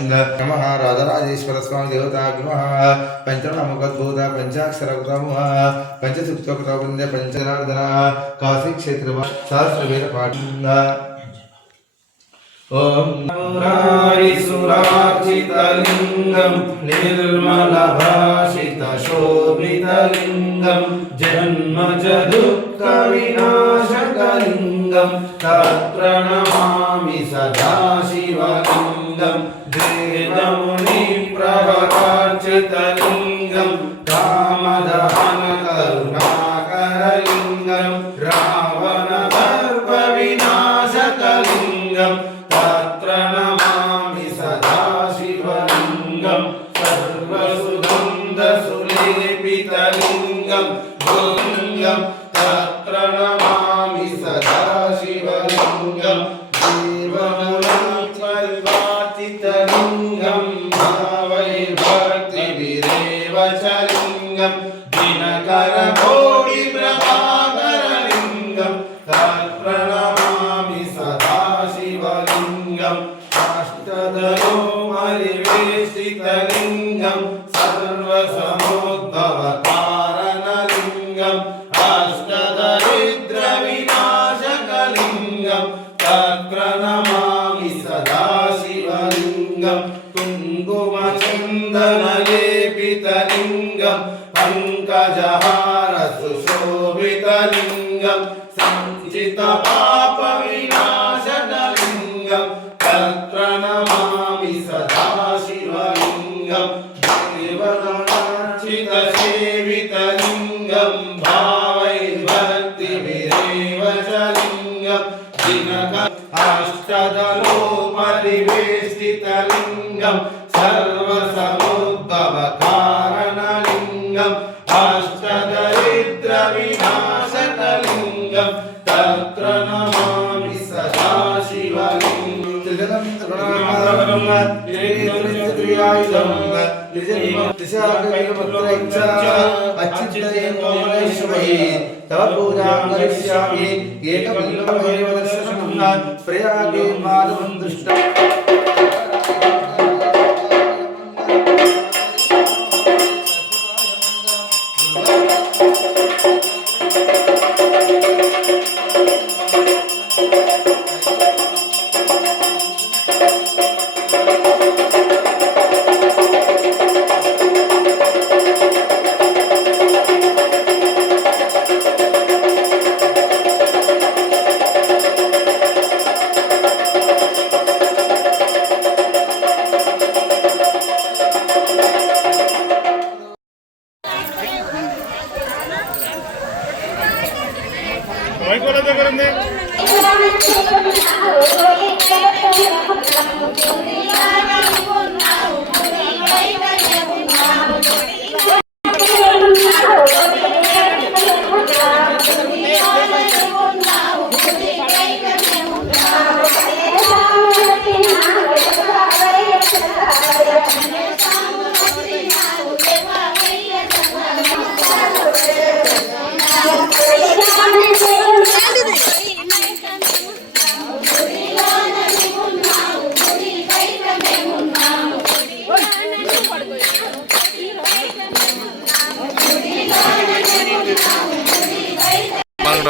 नमः राजराजेश्वर स्वामी देवताभ्यो नमः पंचनामोद्भूत पंचाक्षरकृतमः पंचसूक्तोक्तवृन्द पंचजनार्दन काशी क्षेत्र सहस्रवेद पाठ ओम सुरार्चितलिंगं निर्मलभाषितशोभितलिंगं जन्मज दुःखविनाशकलिंगं तत्प्रणमामि सदा शिवलिंगं देवमुनिप्रवरार्चितलिंगं कामदहनकरुणाकरलिंगं रावणदर्पविनाशकलिंगं प्रणमामि सदा शिवलिंगं सर्वसुगन्धसुलेपितलिंगं लिंगं तत्प्रणमामि सदा शिवलिंगं देवमुनिप्रवाचितलिंगं भावैर्भक्तिभिरेव च लिंगं दिनकरकोटिप्रभाकरलिंगं तत्प्रणमामि सदा शिवलिंगं अष्टदलोमरिवेष्टितलिंगं सर्वसमुद्भवकारणलिंगं अष्टदरिद्रविनाशकलिंगं तत्प्रणमामि सदा शिवलिंगं कुङ्कुमचन्दनलेपितलिंगं पङ्कजहारसुशोभितलिंगं सञ्चितपापविनाशकलिंगं तत्प्रणमामि सदा शिवलिंगं देवगणार्चितसेवितलिंगं भावैर्भक्तिभिरेव च लिंगं अष्टदलोपरिवेष्टितलिंगं सर्वसमुद्भवकारणलिंगं अष्टदरिद्रविनाशकलिंगं तत्प्रणमामि सदा शिवलिंगं तव पूजां करिष्यामि एकबिल्वमेव दर्शनं प्रयागे माधवं दृष्टं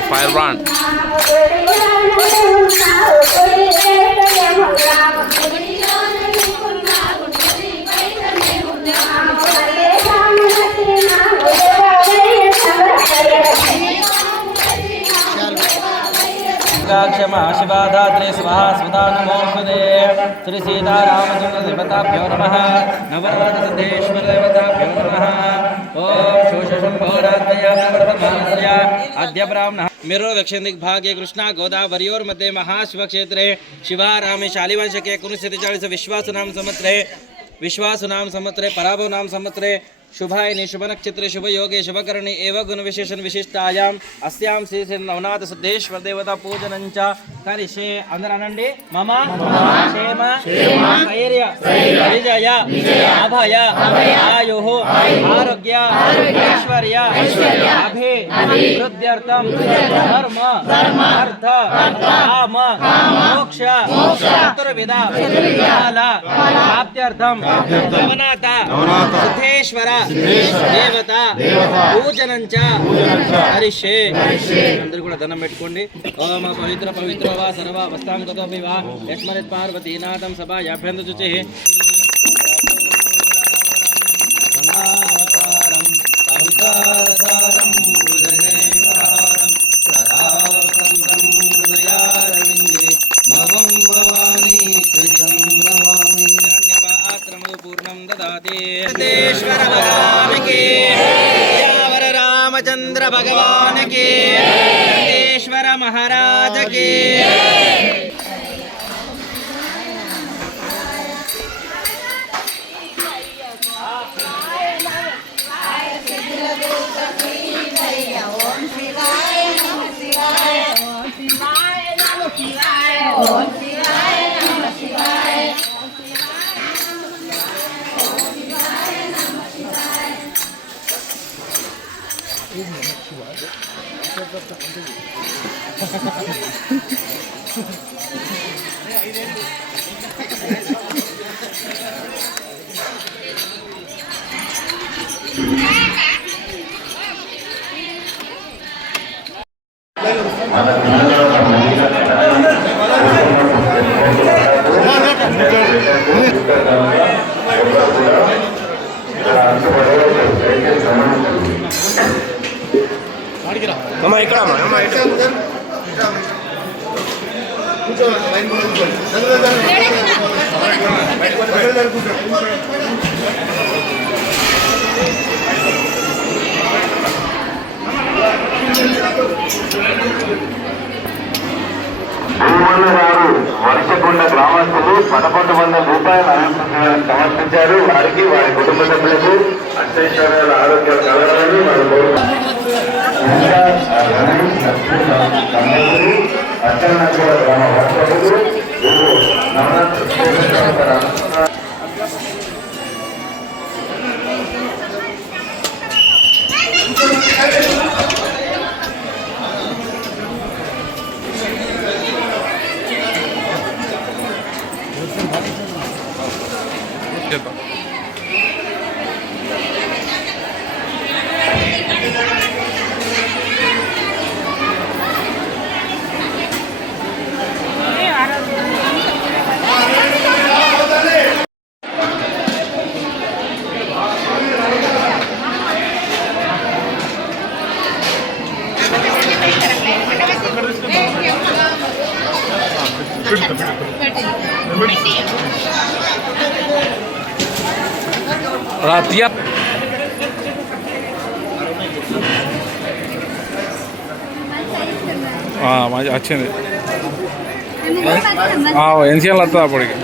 Fire run. क्षमा शिवाधात्रे स्वाहा सुधा नमोस्तुते श्री सीतारामचंद्र देवताभ्यो नमः नवरत्नसिद्धेश्वर देवताभ्यो नमः ओम शोषशंभोरात्मया अद्य ब्राह्मणः मेरो दक्षिण दिग्भागे कृष्णा गोदावरीयोर मध्ये महाशिवक्षेत्रे शिवारामे शालिवांशके 1943 विश्वासनाम संवत्सरे पराभव नाम संवत्सरे शुभायने शुभ नक्षत्रे शुभ योगे शुभ करणे एव गुण विशेषण विशिष्टायाम अस्याम श्री नवनाथ सिद्धेश्वर देवता पूजनं च करिष्ये అందరూ అనండి మమ క్షేమ ధైర్య విజయ అభయ ఆయుః ఆరోగ్య ఐశ్వర్య అభివృద్ధ్యర్థం ధర్మ అర్థ కామ మోక్ష చతుర్విధ ఫల ప్రాప్త్యర్థం నవనాథ సిద్ధేశ్వర దేవత పూజనం చ కరిష్యే అందరూ కూడా దండం పెట్టుకోండి ఓం పవిత్ర పవిత్ర వా సర్వ వస్తాం గతోపి వా యస్మరిత్ పార్వతీనాథం సభాయాభ్యంత శుచి रामचंद्र भगवान के सिद्धेश्वर महाराज के అమ్మా ఇక్కడ అమ్మా ఇక్కడ భూమన్న గారు వర్షకొండ గ్రామస్తులు 1100 రూపాయలు అనంతరం సమర్పించారు. వారికి వారి కుటుంబ సభ్యులకు అష్టైశ్వర్యాల ఆరోగ్యాలు కలగాలని వారు కోరుతున్నారు. అచ్చనగర గ్రామ వర్షకులు Ratia. వచ్చింది ఎన్సీఎల్ వస్తుంది అప్పటికి.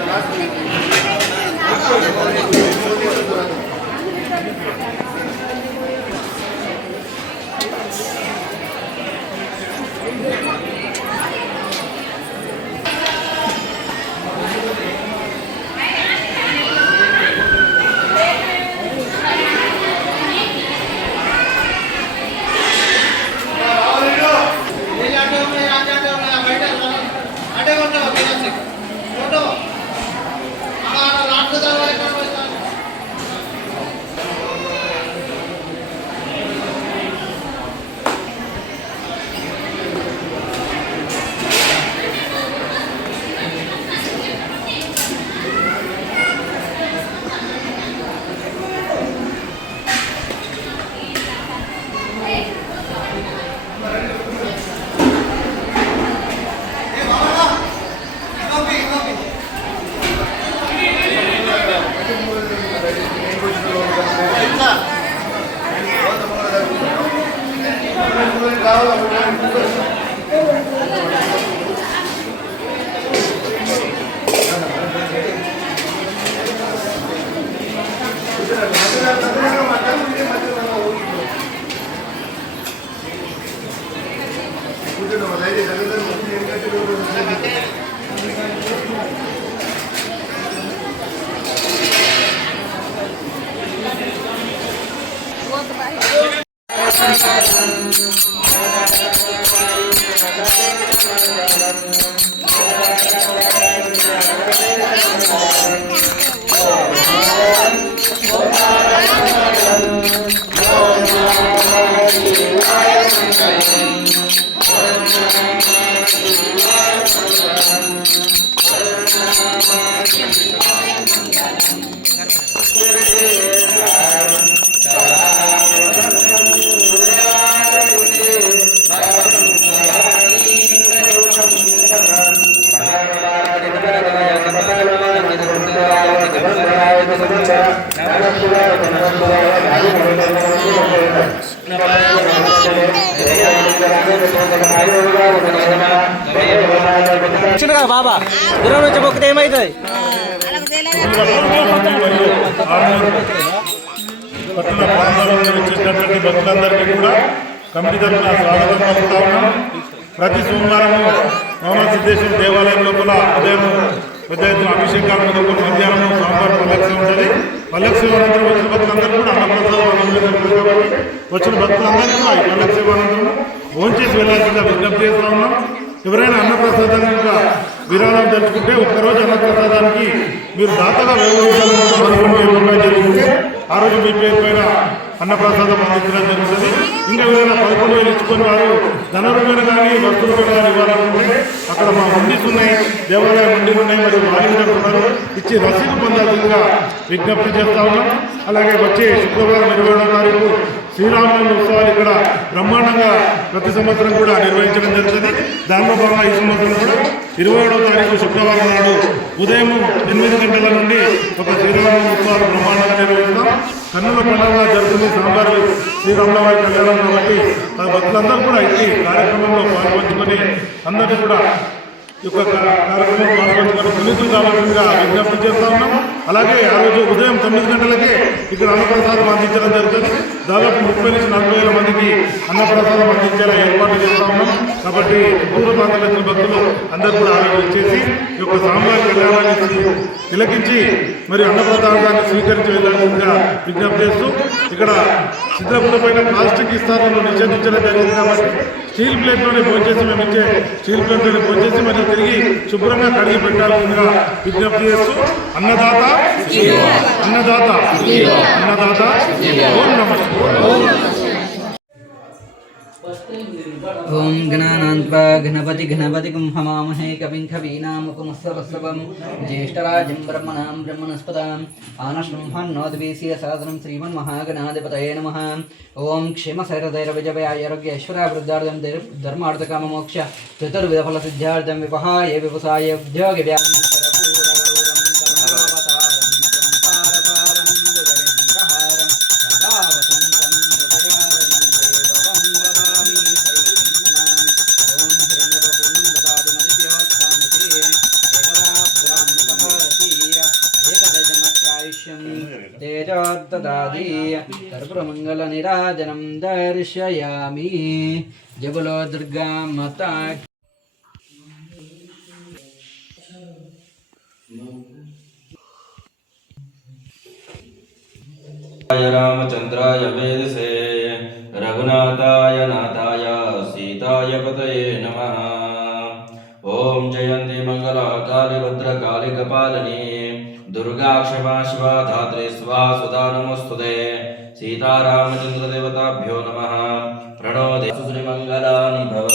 కదా బాబా దూరం నుంచి మొక్కితే ఏమవుతుంది? పట్టణ ప్రాంతాల్లో వచ్చేసినటువంటి భక్తులందరికీ కూడా కమిటీ తరఫున స్వాగతం పలుకుతా ఉన్నాం. ప్రతి సోమవారము నవమ సిద్ధేశ్వర దేవాలయం లోపల ఉదయం పెద్ద ఎత్తున అభిషేకాలు మొదలు మధ్యాహ్నం స్వామివారి పల్లకి ఉంటుంది. పల్లకి శివానంతరం వచ్చిన భక్తులందరూ కూడా అన్నప్రసాదం వచ్చిన భక్తులందరికీ కూడా ఈ పల్లకి శివానంతరం భోంచేసి వెళ్ళాల్సిందిగా విజ్ఞప్తి చేస్తూ ఉన్నాం. ఎవరైనా అన్నప్రసాదం ఇంకా విరాళం తెలుసుకుంటే ఒక్కరోజు అన్నప్రసాదానికి మీరు దాతగా వ్యవహరించాలని జరిగితే ఆ రోజు మీ పేరు పైన అన్నప్రసాదం అందించడం జరుగుతుంది. ఇంకా ఎవరైనా 11,000 ఇచ్చుకొని వారు ధనరూపేణ కానీ వస్తువులపైన కానీ ఇవ్వాలనుకుంటే అక్కడ మా మండీస్ ఉన్నాయి, దేవాలయ మండీలు ఉన్నాయి, మరియు వాలంటీర్లు ఉన్నారు, ఇచ్చి రసీదు పొందాల్సిందిగా విజ్ఞప్తి చేస్తా ఉన్నాం. అలాగే వచ్చే శుక్రవారం 27వ తారీఖు శ్రీరామనవమి ఉత్సవాలు ఇక్కడ బ్రహ్మాండంగా ప్రతి సంవత్సరం కూడా నిర్వహించడం జరుగుతుంది. దానిలో భాగంగా ఈ సంవత్సరం కూడా 27వ తారీఖు శుక్రవారం నాడు ఉదయం 8 గంటల నుండి ఒక శ్రీరామనవమి ఉత్సవాలు బ్రహ్మాండంగా నిర్వహిస్తాం. కన్నుల పండుగ జరుగుతుంది. సాంబారు శ్రీరాముల వారి కళ్యాణం కాబట్టి భక్తులందరూ కూడా ఈ కార్యక్రమంలో పాల్పంచుకొని అందరినీ కూడా ఈ యొక్క కార్యక్రమం పాల్పంచుకొని పునీతులు కావాల్సిందిగా విజ్ఞప్తి చేస్తా ఉన్నాం. అలాగే ఆ రోజు ఉదయం 9 గంటలకే ఇక్కడ అన్నప్రసాదం అందించడం జరుగుతుంది. దాదాపు 30 నుంచి 40,000 మందికి అన్నప్రసాదం అందించేలా ఏర్పాట్లు చేస్తా ఉన్నాం. కాబట్టి దూర ప్రాంతాల వచ్చిన భక్తులు అందరూ కూడా ఆ రోజు వచ్చేసి ఈ యొక్క సాంబార్ కళ్యాణాన్ని తిలకించి మరి అన్నప్రసాదాన్ని స్వీకరించి వెళ్ళాల్సిందిగా విజ్ఞప్తి చేస్తూ ఇక్కడ సిద్ధపుల పైన ప్లాస్టిక్ విస్తారాలను నిషేధించడం జరిగింది కాబట్టి స్టీల్ ప్లేట్లోనే భోంచేసి మేము ఇచ్చే స్టీల్ ప్లేట్లోనే భోంచేసి మరియు తిరిగి శుభ్రంగా కడిగి పెట్టాల్సిందిగా విజ్ఞప్తి చేస్తూ అన్నదాత అన్నదాత అన్నదాత ఓం నమః ఓం గణానాన్వా గణపతి గణపతిగం హమామహే కవిం కవీనాముపమస్తవస్తవం జ్యేష్ఠరాజం బ్రహ్మణాం బ్రహ్మణస్పదాం ఆనశృంహన్నోద్వీస్య సాదనం శ్రీమన్మహాగణాధిపతయే నమః. ఓం క్షేమశైరధైర్విజయయారోగ్యైశ్వర్యాభివృద్ధార్థం ధర్మార్థకామమోక్ష చతుర్విధఫలసిద్ధ్యార్థం విపహాయ వివసాయ ఉద్యోగ కర్పూరమంగళ నిరాజనం దర్శయామి. జబులో దుర్గా మాతా. రామచంద్రాయ వేదసే రఘునాథాయ నాథాయ సీతాయ పతయే నమః. ఓం జయంతి మంగళ కాళి భద్రకాళి కపాలిని दुर्गा क्षमा शिवा धात्री स्वा सुधा नमोस्तुते. सीतारामचंद्र देवताभ्यो नमः. प्रणो देव श्रीमंगलानि भव.